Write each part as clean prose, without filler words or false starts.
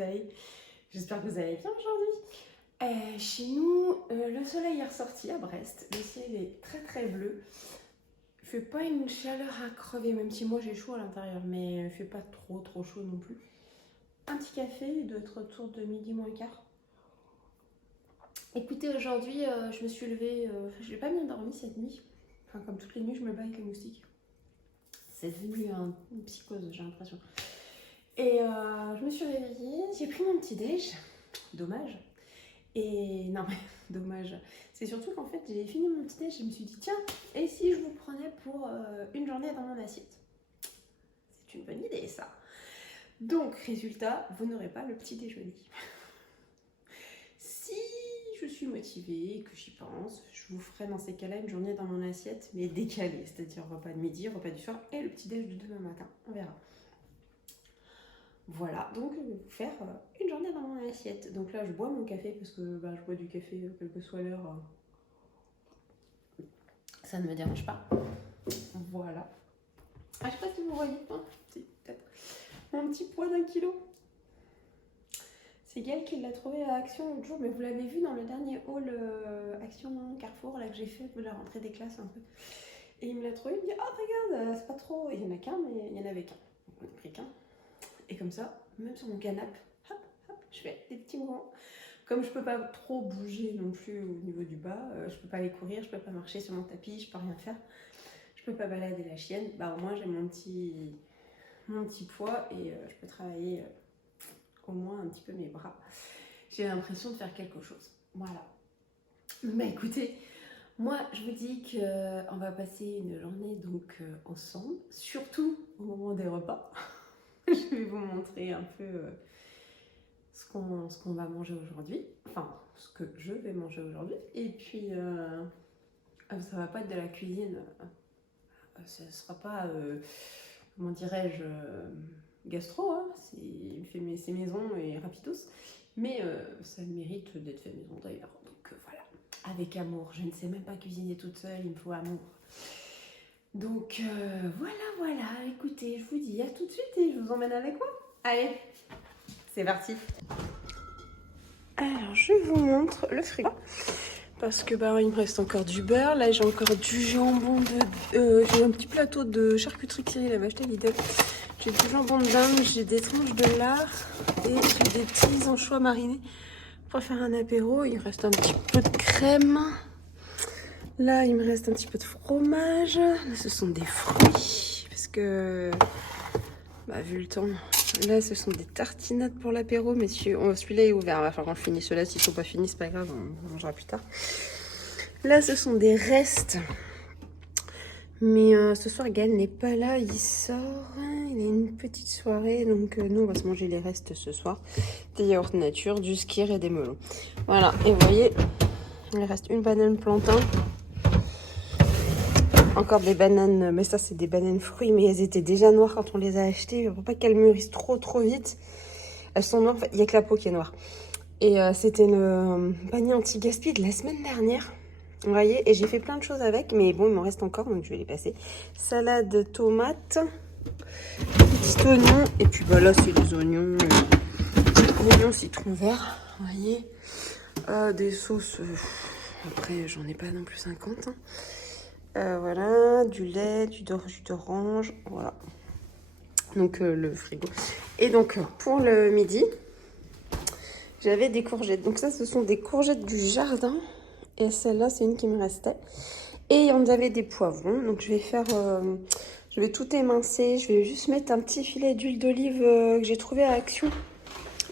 vous allez? J'espère que vous allez bien aujourd'hui. Chez nous, le soleil est ressorti à Brest. Le ciel est très très bleu. Il fait pas une chaleur à crever, même si moi j'ai chaud à l'intérieur, mais il fait pas trop chaud non plus. Un petit café, il doit être autour de midi moins quart. Écoutez, aujourd'hui, je me suis levée, je n'ai pas bien dormi cette nuit. Enfin, comme toutes les nuits, je me bats avec les moustiques. C'est devenu une psychose, j'ai l'impression. Et je me suis réveillée, j'ai pris mon petit déj, dommage. Et non mais dommage, c'est surtout qu'en fait j'ai fini mon petit déj, je me suis dit tiens, et si je vous prenais pour une journée dans mon assiette? C'est une bonne idée ça. Donc résultat, vous n'aurez pas le petit déjeuner. Si je suis motivée et que j'y pense, je vous ferai dans ces cas-là une journée dans mon assiette, mais décalée, c'est-à-dire repas de midi, repas du soir et le petit déj de demain matin, on verra. Voilà, donc je vais vous faire une journée dans mon assiette. Donc là, je bois mon café parce que je bois du café, quelle que soit l'heure. Ça ne me dérange pas. Voilà. Ah, je sais pas si vous voyez, hein, si, peut-être. Mon petit poids d'1 kilo. C'est Gaël qui l'a trouvé à Action l'autre jour, mais vous l'avez vu dans le dernier haul Action Carrefour là, que j'ai fait pour la rentrée des classes un peu. Et il me l'a trouvé, il me dit « Oh, regarde, c'est pas trop... » Il y en a qu'un, mais il y en avait qu'un. On a pris qu'un. Et comme ça, même sur mon canapé, hop, hop, je fais des petits mouvements. Comme je peux pas trop bouger non plus au niveau du bas, je peux pas aller courir, je peux pas marcher sur mon tapis, je peux rien faire. Je peux pas balader la chienne. Bah au moins j'ai mon petit poids et je peux travailler au moins un petit peu mes bras. J'ai l'impression de faire quelque chose. Voilà. Bah écoutez, moi je vous dis qu'on va passer une journée donc ensemble, surtout au moment des repas. Je vais vous montrer un peu ce qu'on va manger aujourd'hui, enfin ce que je vais manger aujourd'hui. Et puis ça va pas être de la cuisine, ce sera pas, comment dirais-je, gastro, hein. C'est maison et rapidos, mais ça mérite d'être fait maison d'ailleurs. Donc voilà, avec amour. Je ne sais même pas cuisiner toute seule, il me faut amour. Donc voilà, écoutez, je vous dis à tout de suite et je vous emmène avec moi. Allez, c'est parti. Alors je vous montre le frigo parce que il me reste encore du beurre. Là j'ai encore du jambon j'ai un petit plateau de charcuterie Cyril avait acheté Lidl. J'ai du jambon de dinde, j'ai des tranches de lard et j'ai des petits anchois marinés pour faire un apéro. Il me reste un petit peu de crème. Là il me reste un petit peu de fromage. Là ce sont des fruits parce que vu le temps. Là, ce sont des tartinades pour l'apéro, mais celui-là est ouvert. Il va falloir qu'on le finisse. Ceux-là, s'ils ne sont pas finis, c'est pas grave, on mangera plus tard. Là, ce sont des restes. Mais ce soir, Gaël n'est pas là. Il sort. Il a une petite soirée. Donc, nous, on va se manger les restes ce soir. Des yaourts nature, du skyr et des melons. Voilà. Et vous voyez, il reste une banane plantain. Encore des bananes, mais ça c'est des bananes fruits, mais elles étaient déjà noires quand on les a achetées. Pour pas qu'elles mûrissent trop vite. Elles sont noires, il n'y a que la peau qui est noire. Et c'était le panier anti-gaspi de la semaine dernière. Vous voyez, et j'ai fait plein de choses avec, mais bon, il m'en reste encore, donc je vais les passer. Salade, tomate, petit oignon, et puis là c'est des oignons, citron vert, vous voyez. Des sauces, après j'en ai pas non plus 50. Voilà, du lait, du jus d'orange, voilà. Donc le frigo. Et donc pour le midi, j'avais des courgettes. Donc ça, ce sont des courgettes du jardin. Et celle-là, c'est une qui me restait. Et on avait des poivrons. Donc je vais faire, je vais tout émincer. Je vais juste mettre un petit filet d'huile d'olive que j'ai trouvé à Action.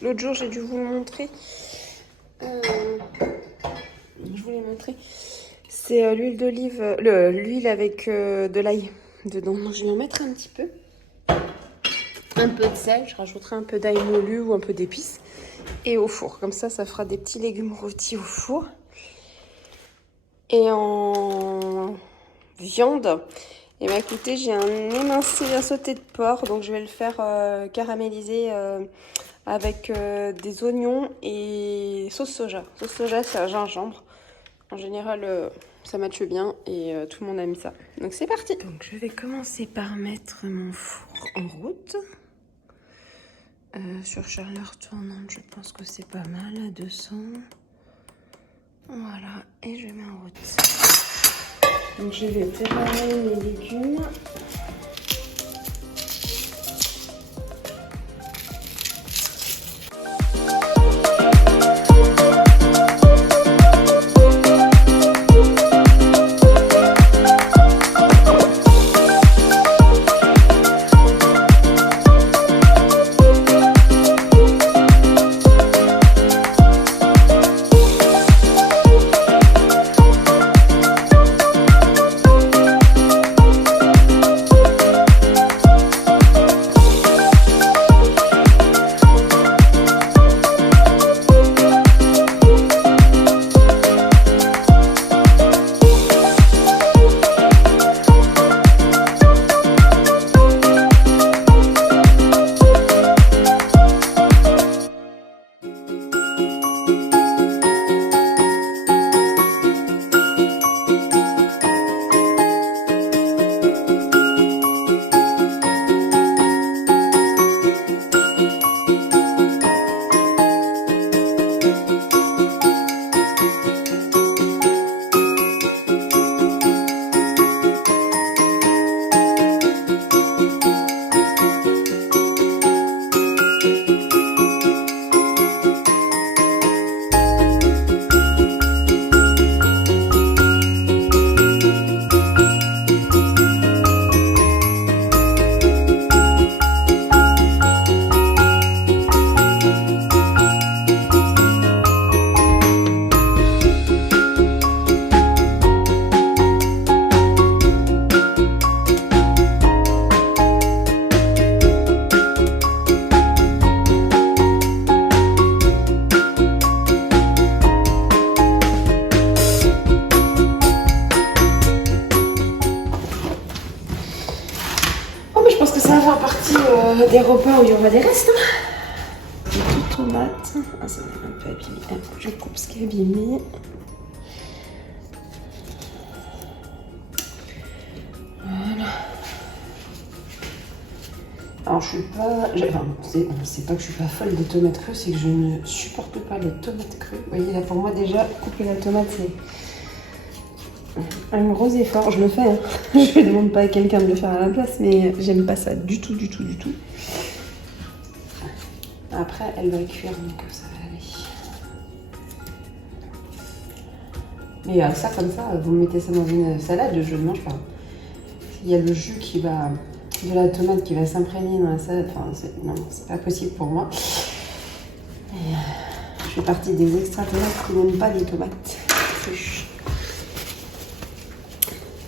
L'autre jour, j'ai dû vous le montrer. Je vous l'ai montré. C'est l'huile d'olive, l'huile avec de l'ail dedans. Donc je vais en mettre un petit peu. Un peu de sel, je rajouterai un peu d'ail moulu ou un peu d'épices. Et au four, comme ça fera des petits légumes rôtis au four. Et en viande, et écoutez, j'ai un émincé, un sauté de porc, donc je vais le faire caraméliser avec des oignons et sauce soja. Sauce soja, c'est un gingembre. En général, ça matche bien et tout le monde aime ça. Donc c'est parti. Donc je vais commencer par mettre mon four en route. Sur chaleur tournante, je pense que c'est pas mal, à 200. Voilà, et je mets en route. Donc je vais préparer mes légumes. Des repas où il y aura des restes. Des petites tomates. Ah, ça va être un peu abîmé. Je coupe ce qui est abîmé. Voilà. Alors je suis pas... Enfin, c'est pas que je suis pas folle des tomates crues, c'est que je ne supporte pas les tomates crues. Vous voyez là, pour moi déjà, couper la tomate c'est un gros effort. Je le fais, hein. Je ne demande pas à quelqu'un de le faire à la place, mais j'aime pas ça du tout, du tout, du tout. Après, elle va cuire, donc ça va aller. Mais ça, comme ça, vous mettez ça dans une salade, je ne mange pas. Il y a le jus qui va, de la tomate qui va s'imprégner dans la salade. Enfin, non, c'est pas possible pour moi. Et, je fais partie des extraterrestres qui n'aiment pas les tomates.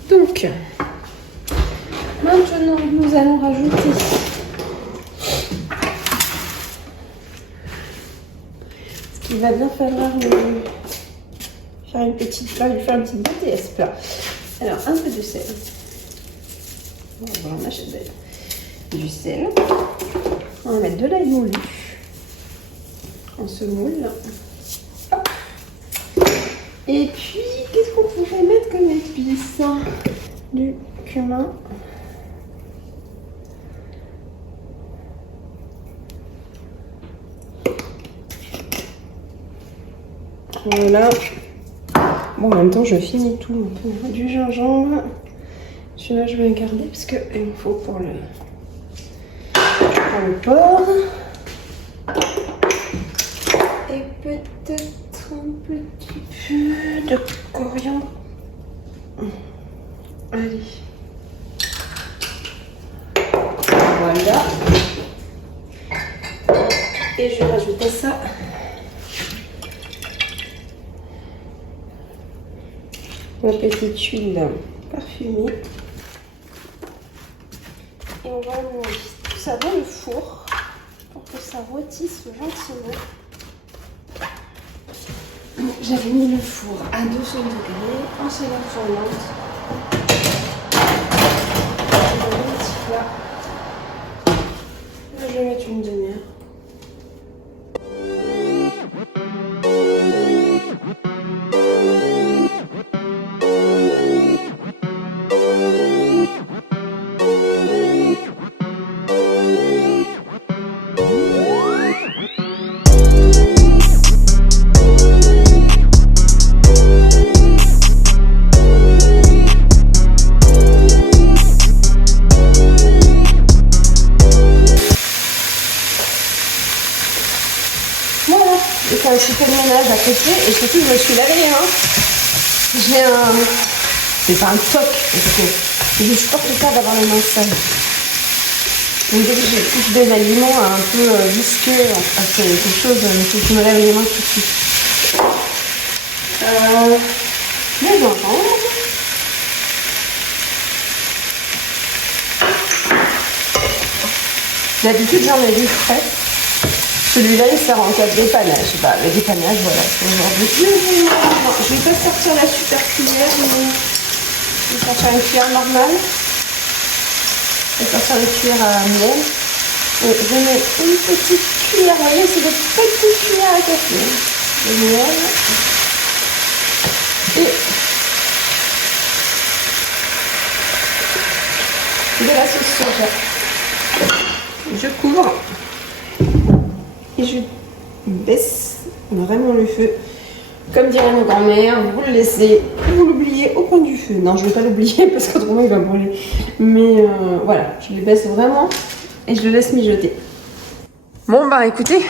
Donc, maintenant, nous allons rajouter il va bien falloir faire une petite beauté à ce plat. Alors, un peu de sel. On achète du sel. On va mettre de l'ail moulu en semoule. Hop. Et puis, qu'est-ce qu'on pourrait mettre comme épice? Du cumin. Voilà. Bon, en même temps, je finis tout. Un peu du gingembre. Celui-là, je vais le garder parce qu'il me faut pour le porc. Et peut-être un petit peu de coriandre. Allez. Voilà. Et je vais rajouter ça. Ma petite huile parfumée. Et on va mettre tout ça dans le four pour que ça rôtisse gentiment. J'avais mis le four à 200 degrés en chaleur tournante. Je vais mettre une demi-heure. de ménage à côté et surtout je me suis lavé les mains. J'ai un... C'est pas un toc, parce que je supporte pas d'avoir les mains sales. Donc dès que je touche des aliments un peu visqueux, enfin quelque chose, il faut que je me lave les mains tout de suite. Les gingembre. D'habitude j'en ai du frais. Celui-là il sert en cas de dépannage. Bah le dépannage voilà, c'est aujourd'hui. Non, je vais pas sortir la super cuillère, mais je vais sortir une cuillère normale. Je vais sortir une cuillère à miel. Et je mets une petite cuillère, vous voyez, c'est des petites cuillères à café. De miel. Et de la sauce soja. Je couvre. Et je baisse vraiment le feu. Comme dirait ma grand-mère, vous le laissez, vous l'oubliez au coin du feu. Non, je ne vais pas l'oublier parce qu'autrement il va brûler. Mais voilà, je le baisse vraiment et je le laisse mijoter. Bon bah écoutez,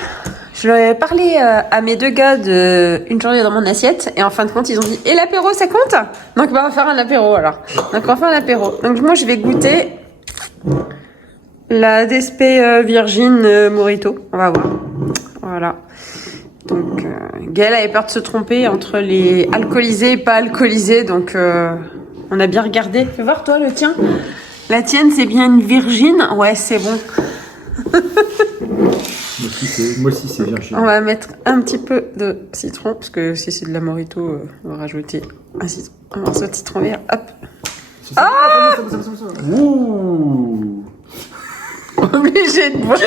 je leur ai parlé à mes 2 gars d'une journée dans mon assiette et en fin de compte ils ont dit « Et l'apéro ça compte ?» Donc bah, on va faire un apéro alors. Donc on va faire un apéro. Donc moi je vais goûter la DSP Virgin Morito. On va voir. Voilà. Donc Gaëlle avait peur de se tromper entre les alcoolisés et pas alcoolisés. Donc on a bien regardé. Fais voir toi le tien. La tienne c'est bien une Virgin. Ouais c'est bon. Moi aussi c'est Virgin. On va mettre un petit peu de citron. Parce que si c'est de la Morito, on va rajouter un morceau de citron vert. Hop. Ah ouh. Obligé de boire.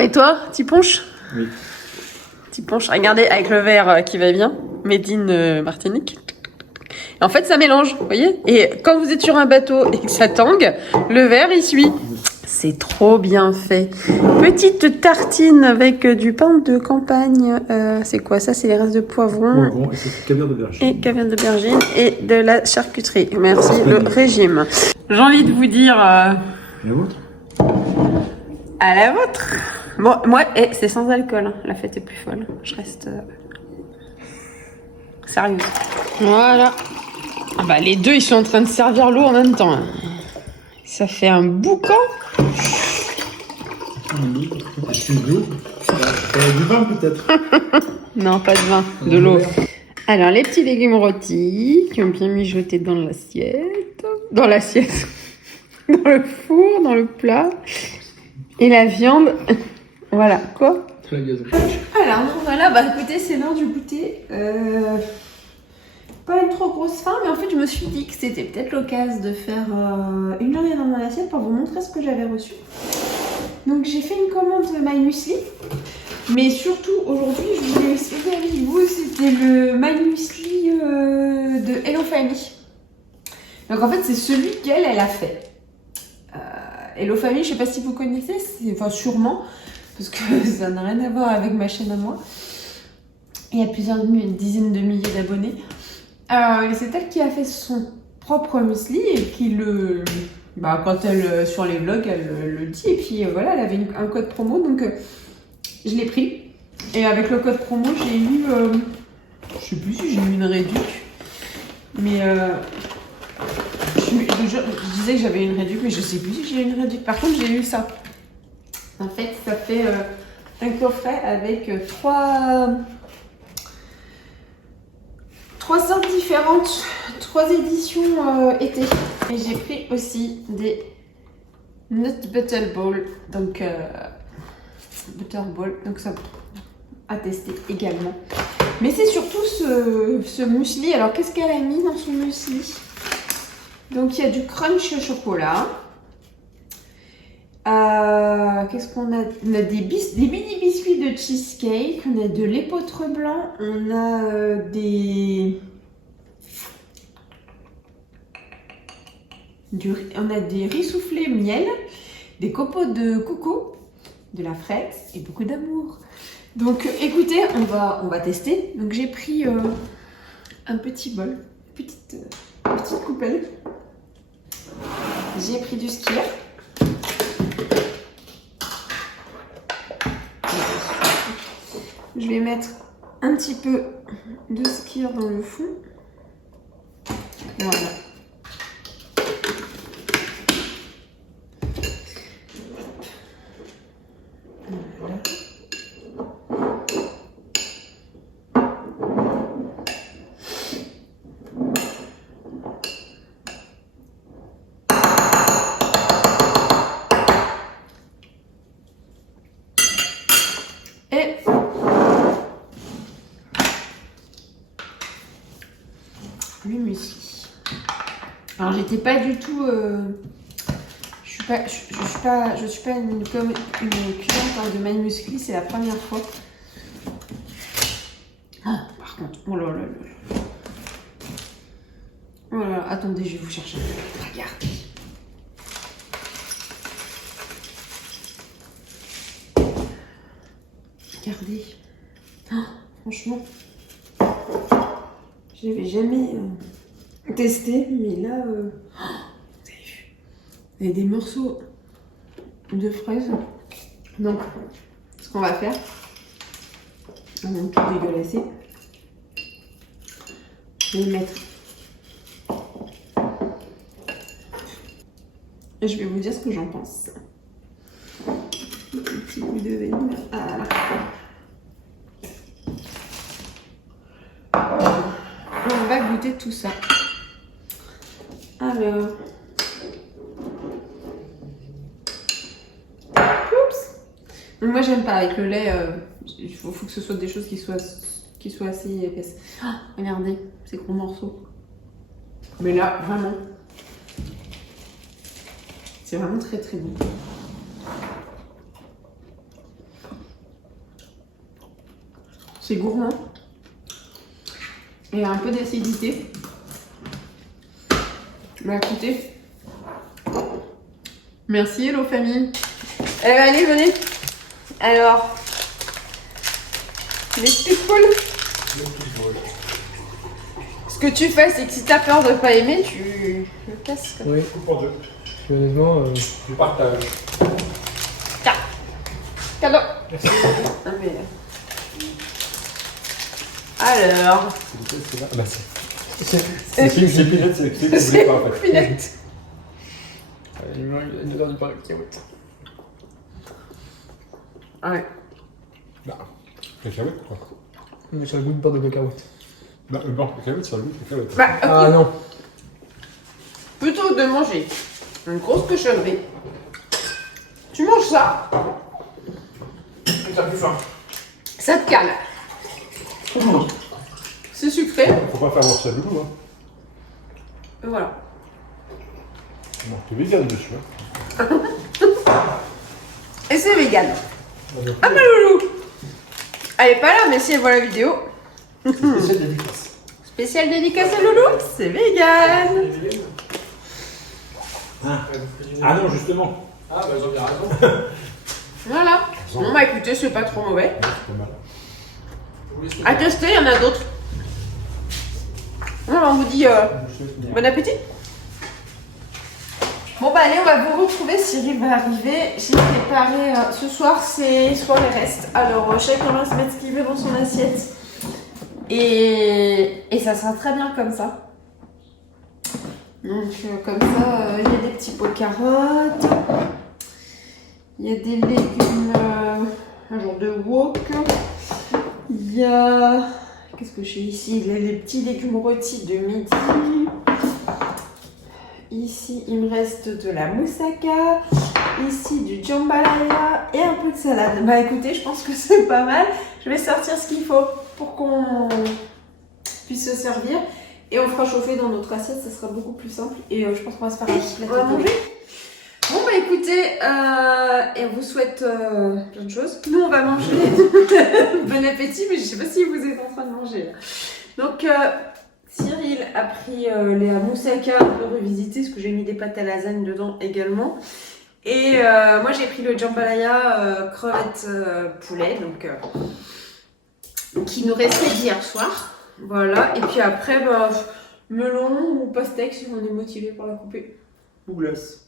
Et toi, t'y ponches? Oui. T'y ponches. Regardez, avec le verre qui va bien. Made in Martinique. Et en fait, ça mélange, vous voyez? Et quand vous êtes sur un bateau et que ça tangue, le verre, il suit. C'est trop bien fait. Petite tartine avec du pain de campagne. C'est quoi ça? C'est les restes de poivron. Poivron et c'est caviar de bergine. Et caviar de bergine et de la charcuterie. Merci, le régime. J'ai envie de vous dire... Et la vôtre? À la vôtre. Bon, moi, c'est sans alcool. Hein. La fête est plus folle. Je reste sérieuse. Voilà. Ah bah, les 2, ils sont en train de servir l'eau en même temps. Ça fait un boucan. Est-ce que de l'eau? Du vin peut-être? Non, pas de vin, de l'eau. Alors, les petits légumes rôtis qui ont bien mijoté dans l'assiette. Dans l'assiette. Dans le four, dans le plat. Et la viande. Voilà, quoi? Alors, voilà, bah écoutez, c'est l'heure du goûter. Pas une trop grosse faim, mais en fait, je me suis dit que c'était peut-être l'occasion de faire une journée dans mon assiette pour vous montrer ce que j'avais reçu. Donc, j'ai fait une commande de My Muesli. Mais surtout, aujourd'hui, je voulais expliquer avec vous, c'était le My Muesli de Hello Family. Donc, en fait, c'est celui qu'elle a fait. Hello Family, je ne sais pas si vous connaissez, enfin sûrement, parce que ça n'a rien à voir avec ma chaîne à moi. Il y a plusieurs dizaines de milliers d'abonnés. C'est elle qui a fait son propre muesli et qui le... Bah, quand elle, sur les vlogs, elle le dit. Et puis voilà, elle avait un code promo, donc je l'ai pris. Et avec le code promo, j'ai eu... je sais plus si j'ai eu une réduc. Mais... je disais que j'avais une réduc, mais je sais plus si j'ai eu une réduc. Par contre, j'ai eu ça. En fait, ça fait un coffret avec trois sortes différentes, 3 éditions été. Et j'ai pris aussi des Nut Butter Ball, donc Butter Ball, donc ça à tester également. Mais c'est surtout ce muesli. Alors, qu'est-ce qu'elle a mis dans son muesli? Donc, il y a du crunch au chocolat. Qu'est-ce qu'on a? On a des mini biscuits de cheesecake. On a de l'épeautre blanc. On a on a des riz soufflés miel, des copeaux de coco, de la fraise et beaucoup d'amour. Donc, écoutez, on va tester. Donc, j'ai pris un petit bol, petite coupelle. J'ai pris du skyr. Je vais mettre un petit peu de skyr dans le fond. Voilà. Et le muesli. Alors j'étais pas du tout, je suis pas une cliente de My Muesli, c'est la première fois. Oh, par contre, oh là là là. Oh là là, attendez, je vais vous chercher. Regardez. Regardez. Oh, franchement, je n'avais jamais testé, mais là, vous avez vu, il y a des morceaux de fraises. Donc, ce qu'on va faire, on va tout dégueulasser. Je vais mettre. Et je vais vous dire ce que j'en pense. Un petit coup de vanille. Voilà. On va goûter tout ça. Alors. Oups. Donc moi j'aime pas avec le lait. Il faut que ce soit des choses qui soient assez épaisses. Oh, regardez ces gros morceaux. Mais là vraiment. C'est vraiment très très bon. C'est gourmand. Et un peu d'acidité. Bah écoutez. Merci hello famille. Allez venez. Alors. Les people. Ce que tu fais c'est que si t'as peur de pas aimer, tu le casses. Oui, Pour deux. honnêtement, Je partage. Tiens. Cadeau. Merci. Ah, mais... Alors. C'est là. Bah, c'est c'est Pinette, c'est que vous voulez pas en fait. Pinette. il me reste une odeur du pain de cacahuète. Ah ouais. Bah, cacahuète quoi. Mais ça a le goût de pain de cacahuète. Bah, bon, cacahuète, ça a le goût de cacahuète. Bah, Ah non. plutôt que de manger une grosse cochonnerie, tu manges ça, T'as plus faim. ça te cale. C'est sucré, Faut pas faire voir ça loulou, hein. et voilà. Bon, t'es vegan dessus, hein. Et c'est vegan. Ah ma loulou. Elle est pas là, mais si elle voit la vidéo. Spécial dédicace. Spécial dédicace à loulou, c'est vegan. Ah non, justement. Ah bah ils ont bien raison. Voilà. Bon bah écoutez, c'est pas trop mauvais. C'est pas mal. À tester, il y en a d'autres. Alors, on vous dit bon appétit. Bon bah allez, on va vous retrouver. Cyril va arriver. J'ai préparé ce soir, c'est soit les restes. Alors chacun va se mettre ce qu'il veut dans son assiette. Et ça sera très bien comme ça. Donc comme ça, il y a des petits pots de carottes. Il y a des légumes, un genre de wok. Il y a... Qu'est-ce que j'ai ici? Les petits légumes rôtis de midi. Ici, il me reste de la moussaka. Ici, du jambalaya et un peu de salade. Bah écoutez, je pense que c'est pas mal. Je vais sortir ce qu'il faut pour qu'on puisse se servir. Et on fera chauffer dans notre assiette, ça sera beaucoup plus simple. Et je pense qu'on va se faire un petit plat. On va manger. Bon bah écoutez, et on vous souhaite plein de choses. Nous on va manger. Bon appétit, mais je sais pas si vous êtes en train de manger là. Donc Cyril a pris les moussaka un peu revisité, parce que j'ai mis des pâtes à lasagne dedans également. Et moi j'ai pris le jambalaya crevette poulet, donc qui nous restait d'hier soir. Voilà, et puis après bah, melon ou pastèque si on est motivé pour la couper. Ou glace.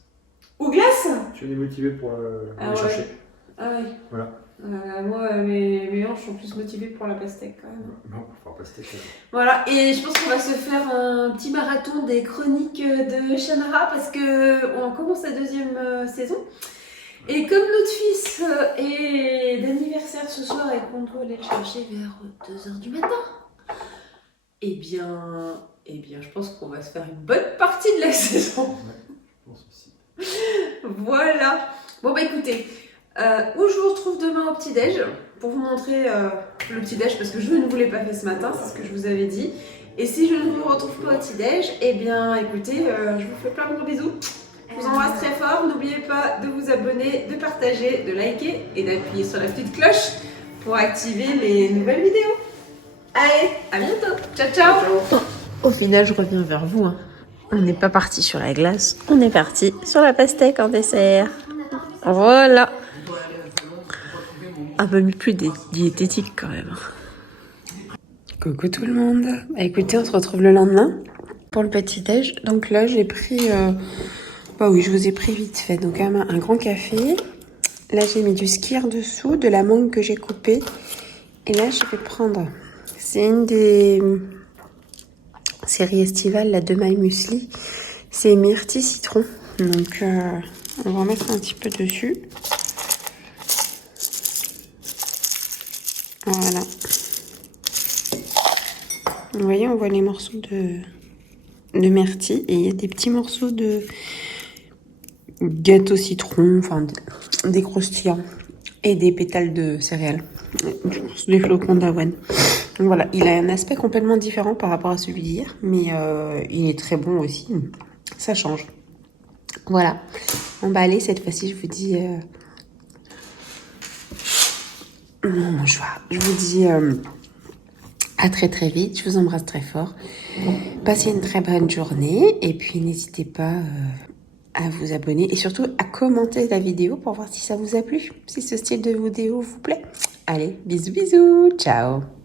Ou glace. Tu es motivé pour Ah aller ouais. chercher. Ah ouais. Voilà. Moi, mes hanches sont plus motivées pour la pastèque quand même. Non, pour la pastèque. Voilà, et je pense qu'on va se faire un petit marathon des chroniques de Shannara parce qu'on commence la deuxième saison. Et comme notre fils est d'anniversaire ce soir et qu'on doit aller le chercher vers 2h du matin, eh bien, je pense qu'on va se faire une bonne partie de la saison. Ouais, je pense aussi. Voilà. Bon bah écoutez, où je vous retrouve demain au petit-déj pour vous montrer le petit-déj parce que je ne vous l'ai pas fait ce matin, c'est ce que je vous avais dit. Et si je ne vous retrouve pas au petit-déj, eh bien écoutez, je vous fais plein de gros bisous. Je vous embrasse très fort. N'oubliez pas de vous abonner, de partager, de liker et d'appuyer sur la petite cloche pour activer les nouvelles vidéos. Allez, à bientôt. Ciao, ciao. Au final, je reviens vers vous. Hein. On n'est pas parti sur la glace, on est parti sur la pastèque en dessert. Voilà. Un peu plus diététique quand même. Coucou tout le monde. Écoutez, on se retrouve le lendemain pour le petit-déj. Donc là, j'ai pris... Bah oui, je vous ai pris vite fait. Donc un grand café. Là, j'ai mis du skyr dessous, de la mangue que j'ai coupée. Et là, je vais prendre... C'est une des séries estivales, la 2 mailles muesli. C'est myrtille citron. Donc, on va en mettre un petit peu dessus. Voilà. Vous voyez, on voit les morceaux de myrtille. Et il y a des petits morceaux de gâteau citron, enfin des croustillants et des pétales de céréales, des flocons d'avoine. Donc voilà, il a un aspect complètement différent par rapport à celui d'hier, mais il est très bon aussi, ça change. Voilà, bon bah allez, cette fois-ci je vous dis mon mouchoir. Je vous dis à très très vite, je vous embrasse très fort. Passez une très bonne journée et puis n'hésitez pas à vous abonner et surtout à commenter la vidéo pour voir si ça vous a plu, si ce style de vidéo vous plaît. Allez, bisous bisous, ciao.